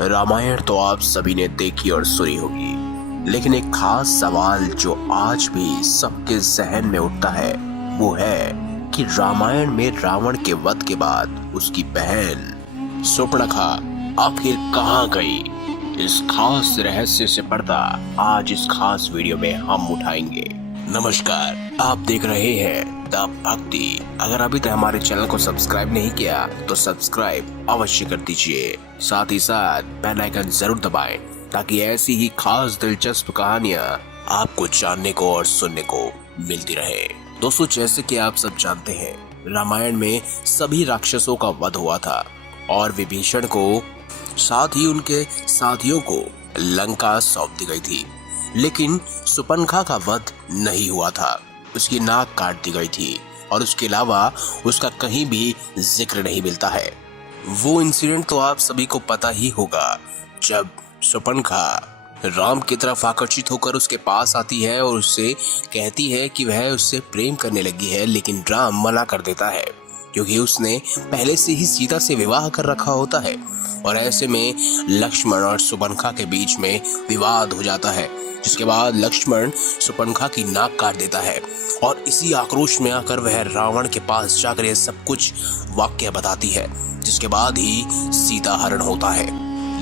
रामायण तो आप सभी ने देखी और सुनी होगी, लेकिन एक खास सवाल जो आज भी सबके जहन में उठता है वो है कि रामायण में रावण के वध के बाद उसकी बहन सुपर्णखा आखिर कहाँ गई। इस खास रहस्य से पर्दा आज इस खास वीडियो में हम उठाएंगे। नमस्कार, आप देख रहे हैं द भक्ति। अगर अभी तक हमारे चैनल को सब्सक्राइब नहीं किया तो सब्सक्राइब अवश्य कर दीजिए, साथ ही साथ बेल आइकन जरूर दबाएं ताकि ऐसी ही खास दिलचस्प कहानियां आपको जानने को और सुनने को मिलती रहे। दोस्तों, जैसे कि आप सब जानते हैं, रामायण में सभी राक्षसों का वध हुआ था और विभीषण को साथ ही उनके साथियों को लंका सौंप दी गई थी, लेकिन सुपर्णखा का वध नहीं हुआ था। उसकी नाक काट दी गई थी और उसके अलावा उसका कहीं भी जिक्र नहीं मिलता है। वो इंसिडेंट तो आप सभी को पता ही होगा, जब सुपर्णखा राम की तरफ आकर्षित होकर उसके पास आती है और उससे कहती है कि वह उससे प्रेम करने लगी है, लेकिन राम मना कर देता है क्योंकि उसने पहले से ही सीता से विवाह कर रखा होता है। और ऐसे में लक्ष्मण और सुपर्णखा के बीच में विवाद हो जाता है, जिसके बाद लक्ष्मण सुपर्णखा की नाक काट देता है और इसी आक्रोश में आकर वह रावण के पास जाकर यह सब कुछ वाक्य बताती है, जिसके बाद ही सीता हरण होता है।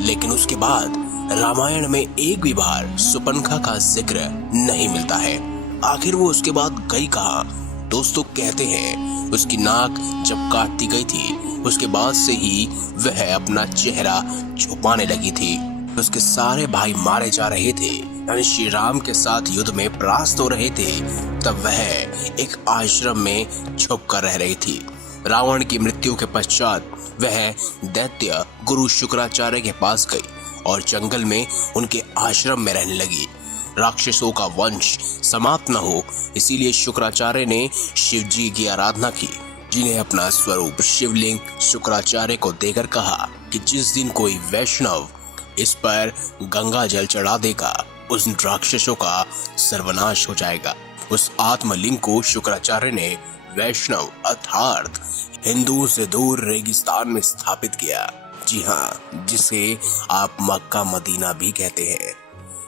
लेकिन उसके बाद रामायण में एक भी बार सुपर्णखा का जिक्र नहीं मिलता है। आखिर वो उसके बाद गई कहाँ? दोस्तों, कहते हैं उसकी नाक जब काट दी गई थी उसके बाद से ही वह अपना चेहरा छुपाने लगी थी। उसके सारे भाई मारे जा रहे थे, यानी श्री राम के साथ युद्ध में परास्त हो रहे थे, तब वह एक आश्रम में छुप कर रह रही थी। रावण की मृत्यु के पश्चात वह दैत्य गुरु शुक्राचार्य के पास गई और जंगल में उनके आश्रम में रहने लगी। राक्षसों का वंश समाप्त न हो, इसीलिए शुक्राचार्य ने शिव जी की आराधना की, जिन्हें अपना स्वरूप शिवलिंग शुक्राचार्य को देकर कहा कि जिस दिन कोई वैष्णव इस पर गंगा जल चढ़ा देगा उस राक्षसों का सर्वनाश हो जाएगा। उस आत्मलिंग को शुक्राचार्य ने वैष्णव अर्थात हिंदुओं से दूर रेगिस्तान में स्थापित किया। जी हाँ, जिसे आप मक्का मदीना भी कहते हैं।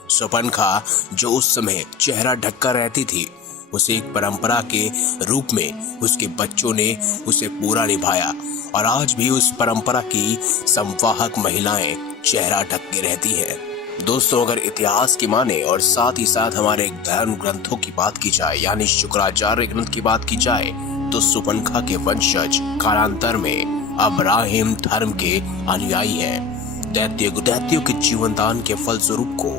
सुपर्णखा जो उस समय चेहरा ढककर रहती थी, उसे एक परंपरा के रूप में उसके बच्चों ने उसे पूरा निभाया और आज भी उस परंपरा की संवाहक महिलाएं चेहरा ढक के रहती हैं। दोस्तों, अगर इतिहास की माने और साथ ही साथ हमारे धर्म ग्रंथों की बात की जाए, यानी शुक्राचार्य ग्रंथ की बात की जाए, तो सुपर्णखा के वंशज कालांतर में अब्राहिम धर्म के अनुयायी हैं। दैत्यों के जीवनदान के फलस्वरूप को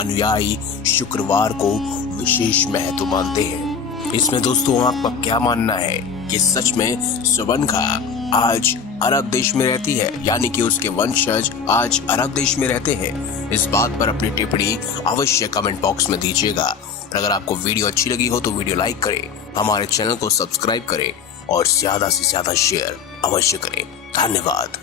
अनुयायी शुक्रवार को विशेष महत्व मानते हैं। इसमें दोस्तों आपका क्या मानना है कि सच में सुपर्णखा आज अरब देश में रहती है, यानी कि उसके वंशज आज अरब देश में रहते हैं? इस बात पर अपनी टिप्पणी अवश्य कमेंट बॉक्स में दीजिएगा। और अगर आपको वीडियो अच्छी लगी हो तो वीडियो लाइक करें, हमारे चैनल को सब्सक्राइब करें और ज्यादा से ज्यादा शेयर अवश्य करें। धन्यवाद।